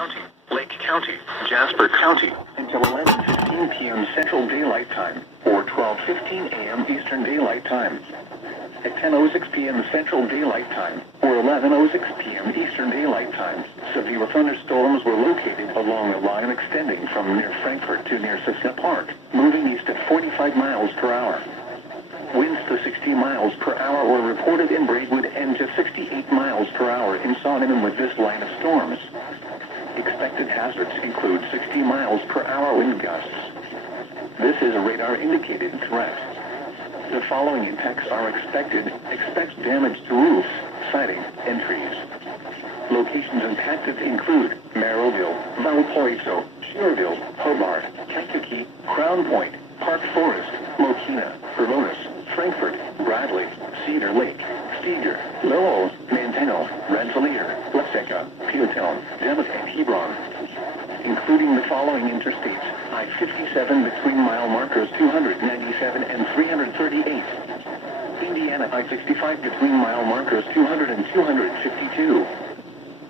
County, Lake County, Jasper County, until 11:15 p.m. Central Daylight Time, or 12:15 a.m. Eastern Daylight Time. At 10:06 p.m. Central Daylight Time, or 11:06 p.m. Eastern Daylight Time, severe thunderstorms were located along a line extending from near Frankfurt to near Cessna Park, moving east at 45 miles per hour. Winds to 60 miles per hour were reported in Braidwood and to 68 miles per hour in Sonneman with this line of storms. Expected hazards include 60 miles per hour wind gusts. This is a radar-indicated threat. The following impacts are expected. Expect damage to roofs, siding, and trees. Locations impacted include Merrillville, Valparaiso, Schererville, Hobart, Kankakee, Crown Point, Park Forest, Mokina, Perlonis, Frankfurt, Bradley, Cedar Lake, Steger, Lowell, Manteno, Rensselaer, La Seca, Pewtown, Demet, and Hebron. Including the following interstates: I-57 between mile markers 297 and 338. Indiana I-65 between mile markers 200 and 252.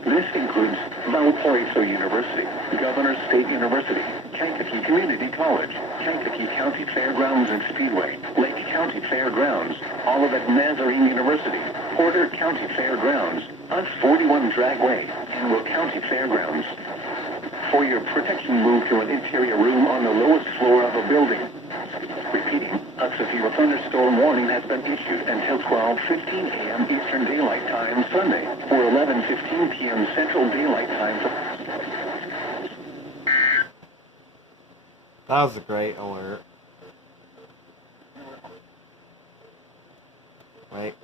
This includes Valparaiso University, Governors State University, Kankakee Community College, Kankakee County Fairgrounds and Speedway, Lake County Fairgrounds, Olivet Nazarene University, Porter County Fairgrounds, US-41 Dragway, and Will County Fairgrounds. For your protection, move to an interior room on the lowest floor of a building. Repeating, a severe thunderstorm warning has been issued until 12:15 a.m. Eastern Daylight Time Sunday, or 11:15 p.m. Central Daylight Time. That was a great alert. Wait.